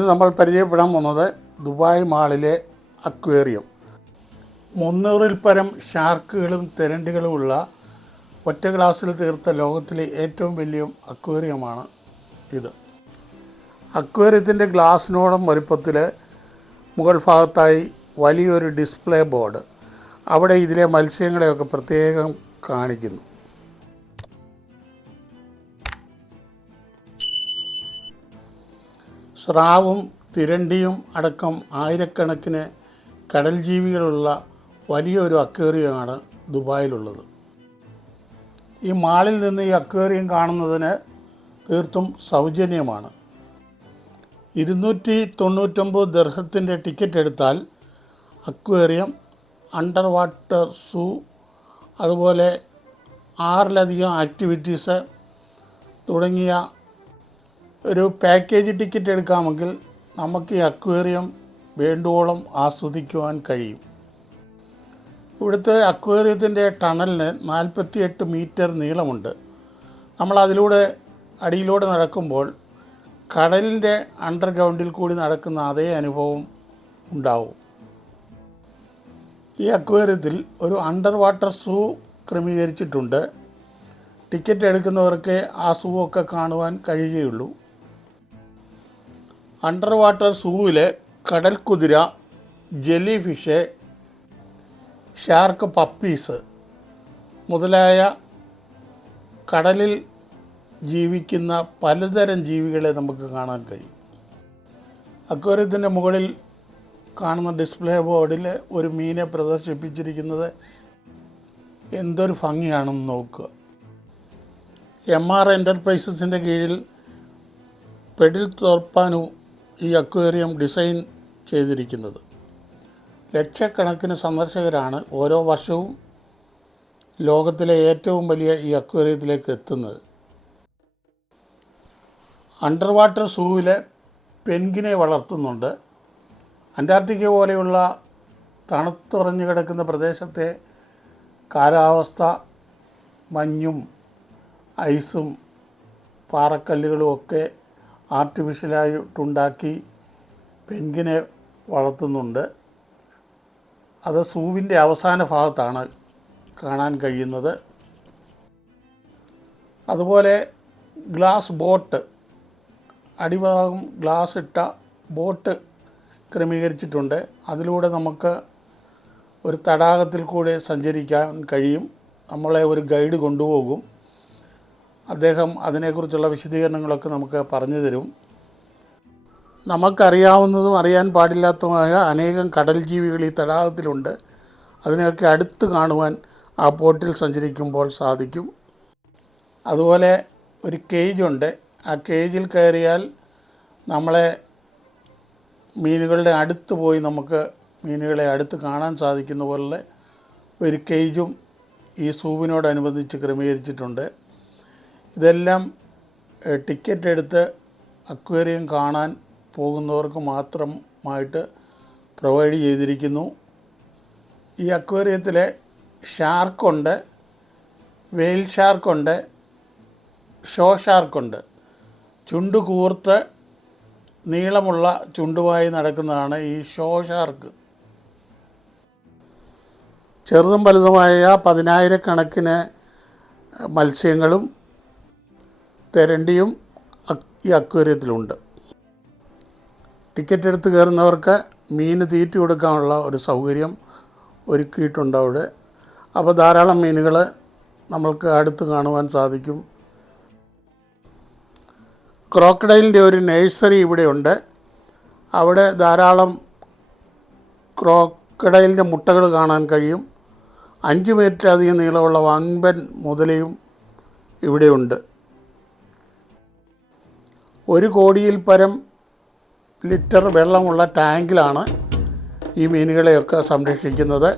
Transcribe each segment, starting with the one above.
ഇന്ന് നമ്മൾ പരിചയപ്പെടാൻ പോകുന്നത് ദുബായ് മാളിലെ അക്വേറിയം. 300-ൽ പരം ഷാർക്കുകളും തെരണ്ടികളുമുള്ള ഒറ്റ ഗ്ലാസ്സിൽ തീർത്ത ലോകത്തിലെ ഏറ്റവും വലിയ അക്വേറിയമാണ് ഇത്. അക്വേറിയത്തിൻ്റെ ഗ്ലാസ്സിനോളം വലുപ്പത്തിൽ മുകൾ ഭാഗത്തായി വലിയൊരു ഡിസ്പ്ലേ ബോർഡ്. അവിടെ ഇതിലെ മത്സ്യങ്ങളെയൊക്കെ പ്രത്യേകം കാണിക്കുന്നു. സ്രാവും തിരണ്ടിയും അടക്കം ആയിരക്കണക്കിന് കടൽ ജീവികളുള്ള വലിയൊരു അക്വേറിയമാണ് ദുബായിലുള്ളത്. ഈ മാളിൽ നിന്ന് ഈ അക്വേറിയം കാണുന്നതിന് തീർത്തും സൗജന്യമാണ്. 299 ദിർഹത്തിൻ്റെ ടിക്കറ്റ് എടുത്താൽ അക്വേറിയം, അണ്ടർ വാട്ടർ സൂ, അതുപോലെ 6ലധികം ആക്ടിവിറ്റീസ് തുടങ്ങിയ ഒരു പാക്കേജ് ടിക്കറ്റ് എടുക്കാമെങ്കിൽ നമുക്ക് ഈ അക്വേറിയം വേണ്ടുവോളം ആസ്വദിക്കുവാൻ കഴിയും. ഇവിടുത്തെ അക്വേറിയത്തിൻ്റെ ടണലിന് 48 മീറ്റർ നീളമുണ്ട്. നമ്മൾ അതിലൂടെ അടിയിലൂടെ നടക്കുമ്പോൾ കടലിൻ്റെ അണ്ടർഗ്രൗണ്ടിൽ കൂടി നടക്കുന്ന അതേ അനുഭവം ഉണ്ടാവും. ഈ അക്വേറിയത്തിൽ ഒരു അണ്ടർ വാട്ടർ സൂ ക്രമീകരിച്ചിട്ടുണ്ട്. ടിക്കറ്റ് എടുക്കുന്നവർക്ക് ആ സൂ ഒക്കെ കാണുവാൻ കഴിയുകയുള്ളൂ. അണ്ടർ വാട്ടർ സൂവിൽ കടൽ കുതിര, ജെല്ലി ഫിഷ്, ഷാർക്ക് പപ്പീസ് മുതലായ കടലിൽ ജീവിക്കുന്ന പലതരം ജീവികളെ നമുക്ക് കാണാൻ കഴിയും. അക്വേറിയത്തിൻ്റെ മുകളിൽ കാണുന്ന ഡിസ്പ്ലേ ബോർഡിൽ ഒരു മീനെ പ്രദർശിപ്പിച്ചിരിക്കുന്നത് എന്തൊരു ഭംഗിയാണെന്ന് നോക്കുക. MR എൻ്റർപ്രൈസസിൻ്റെ കീഴിൽ പെഡിൽ തോർപ്പാനു ഈ അക്വേറിയം ഡിസൈൻ ചെയ്തിരിക്കുന്നത്. ലക്ഷക്കണക്കിന് സന്ദർശകരാണ് ഓരോ വർഷവും ലോകത്തിലെ ഏറ്റവും വലിയ ഈ അക്വേറിയത്തിലേക്ക് എത്തുന്നത്. അണ്ടർ വാട്ടർ സൂവിൽ പെൻഗിനെ വളർത്തുന്നുണ്ട്. അന്റാർട്ടിക്ക പോലെയുള്ള തണുത്തുറഞ്ഞു കിടക്കുന്ന പ്രദേശത്തെ കാലാവസ്ഥ മഞ്ഞും ഐസും പാറക്കല്ലുകളും ഒക്കെ ആർട്ടിഫിഷ്യലായിട്ടുണ്ടാക്കി പെൻഗിനെ വളർത്തുന്നുണ്ട്. അത് സൂവിൻ്റെ അവസാന ഭാഗത്താണ് കാണാൻ കഴിയുന്നത്. അതുപോലെ ഗ്ലാസ് ബോട്ട്, അടിഭാഗം ഗ്ലാസ് ഇട്ട ബോട്ട് ക്രമീകരിച്ചിട്ടുണ്ട്. അതിലൂടെ നമുക്ക് ഒരു തടാകത്തിൽ കൂടെ സഞ്ചരിക്കാൻ കഴിയും. നമ്മളെ ഒരു ഗൈഡ് കൊണ്ടുപോകും. അദ്ദേഹം അതിനെക്കുറിച്ചുള്ള വിശദീകരണങ്ങളൊക്കെ നമുക്ക് പറഞ്ഞു തരും. നമുക്കറിയാവുന്നതും അറിയാൻ പാടില്ലാത്തതുമായ അനേകം കടൽ ജീവികൾ ഈ തടാകത്തിലുണ്ട്. അതിനെയൊക്കെ അടുത്ത് കാണുവാൻ ആ ബോട്ടിൽ സഞ്ചരിക്കുമ്പോൾ സാധിക്കും. അതുപോലെ ഒരു കേജുണ്ട്. ആ കേജിൽ കയറിയാൽ നമ്മളെ മീനുകളുടെ അടുത്ത് പോയി നമുക്ക് മീനുകളെ അടുത്ത് കാണാൻ സാധിക്കുന്ന പോലെ ഒരു കേജും ഈ സൂവിനോടനുബന്ധിച്ച് ക്രമീകരിച്ചിട്ടുണ്ട്. ഇതെല്ലാം ടിക്കറ്റ് എടുത്ത് അക്വേറിയം കാണാൻ പോകുന്നവർക്ക് മാത്രമായിട്ട് പ്രൊവൈഡ് ചെയ്തിരിക്കുന്നു. ഈ അക്വേറിയത്തിൽ ഷാർക്കുണ്ട്, വെയിൽ ഷാർക്കുണ്ട്, ഷോ ഷാർക്കുണ്ട്. ചുണ്ട് കൂർത്ത് നീളമുള്ള ചുണ്ടുമായി നടക്കുന്നതാണ് ഈ ഷോ ഷാർക്ക്. ചെറുതും വലുതുമായ 10,000-കണക്കിന് മത്സ്യങ്ങളും തെരണ്ടിയും ഈ അക്വേറിയത്തിലുണ്ട്. ടിക്കറ്റ് എടുത്ത് കയറുന്നവർക്ക് മീൻ തീറ്റി കൊടുക്കാനുള്ള ഒരു സൗകര്യം ഒരുക്കിയിട്ടുണ്ട് അവിടെ. അപ്പോൾ ധാരാളം മീനുകൾ നമ്മൾക്ക് അടുത്ത് കാണുവാൻ സാധിക്കും. ക്രോക്കഡൈലിൻ്റെ ഒരു നഴ്സറി ഇവിടെയുണ്ട്. അവിടെ ധാരാളം ക്രോക്കഡൈലിൻ്റെ മുട്ടകൾ കാണാൻ കഴിയും. 5 മീറ്ററിലധികം നീളമുള്ള വൻപൻ മുതലയും ഇവിടെയുണ്ട്. 1 കോടിയിൽ പരം ലിറ്റർ വെള്ളമുള്ള ടാങ്കിലാണ് ഈ മീനുകളെയൊക്കെ സംരക്ഷിക്കുന്നത്.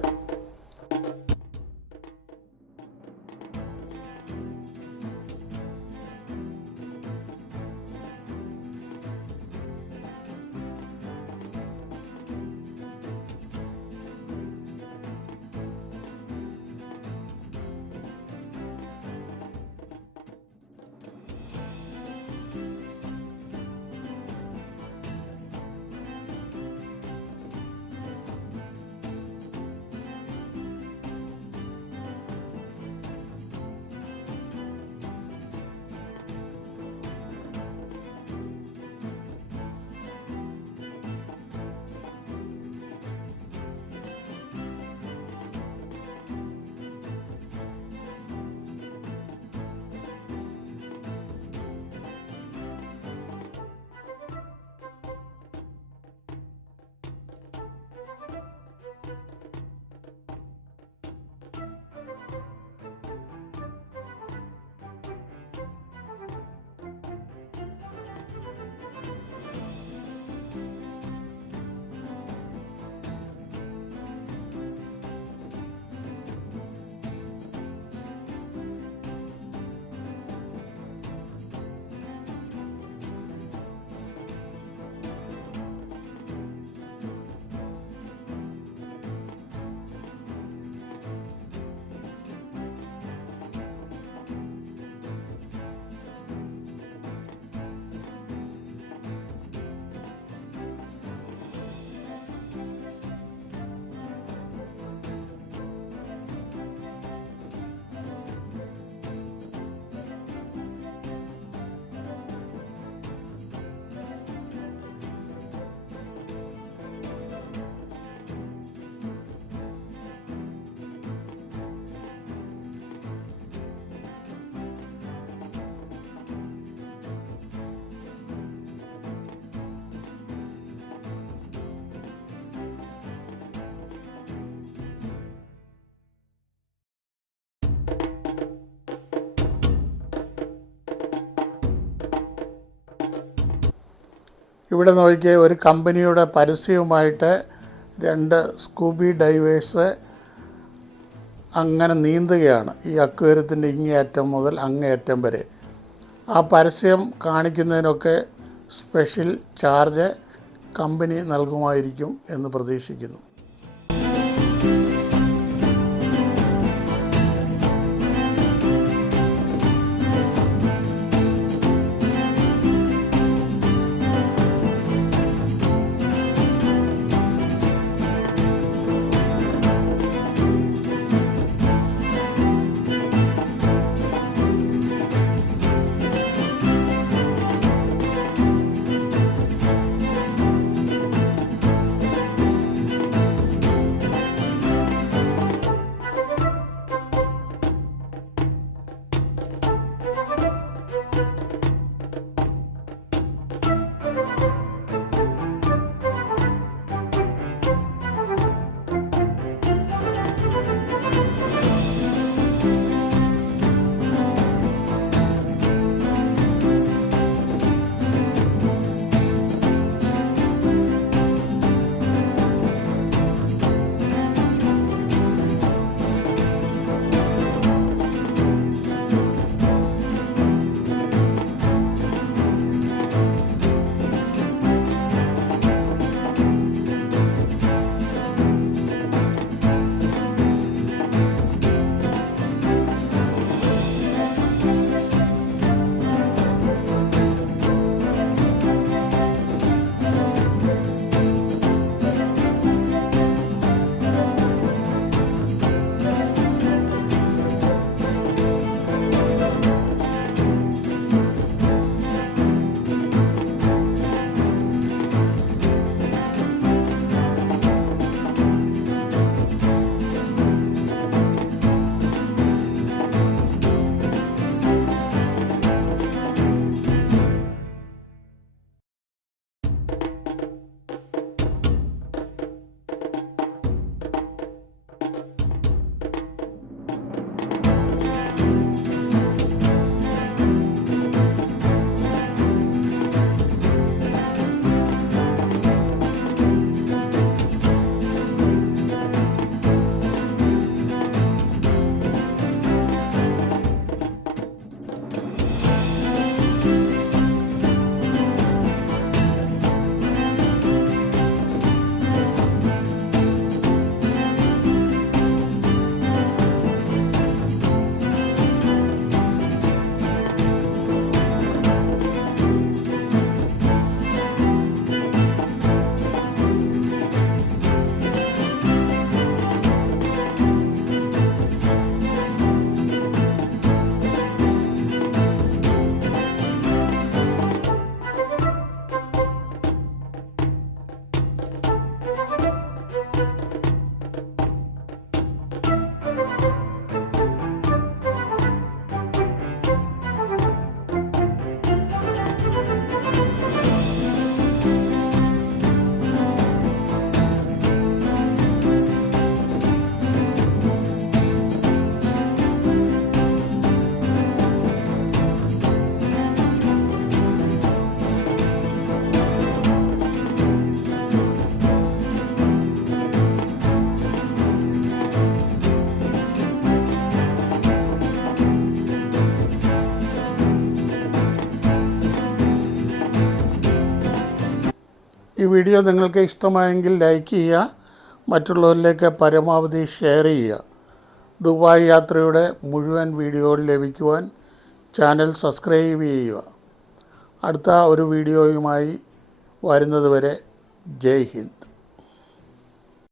ഇവിടെ നോക്കിയ ഒരു കമ്പനിയുടെ പരസ്യവുമായിട്ട് 2 സ്കൂബി ഡൈവേഴ്സ് അങ്ങനെ നീന്തുകയാണ് ഈ അക്വേറിയത്തിൻ്റെ ഇങ്ങേയറ്റം മുതൽ അങ്ങേയറ്റം വരെ. ആ പരസ്യം കാണിക്കുന്നതിനൊക്കെ സ്പെഷ്യൽ ചാർജ് കമ്പനി നൽകുമായിരിക്കും എന്ന് പ്രതീക്ഷിക്കുന്നു. ഈ വീഡിയോ നിങ്ങൾക്ക് ഇഷ്ടമായെങ്കിൽ ലൈക്ക് ചെയ്യുക, മറ്റുള്ളവരിലേക്ക് പരമാവധി ഷെയർ ചെയ്യുക. ദുബായ് യാത്രയുടെ മുഴുവൻ വീഡിയോകൾ ലഭിക്കുവാൻ ചാനൽ സബ്സ്ക്രൈബ് ചെയ്യുക. അടുത്ത ഒരു വീഡിയോയുമായി വരുന്നതുവരെ ജയ് ഹിന്ദ്.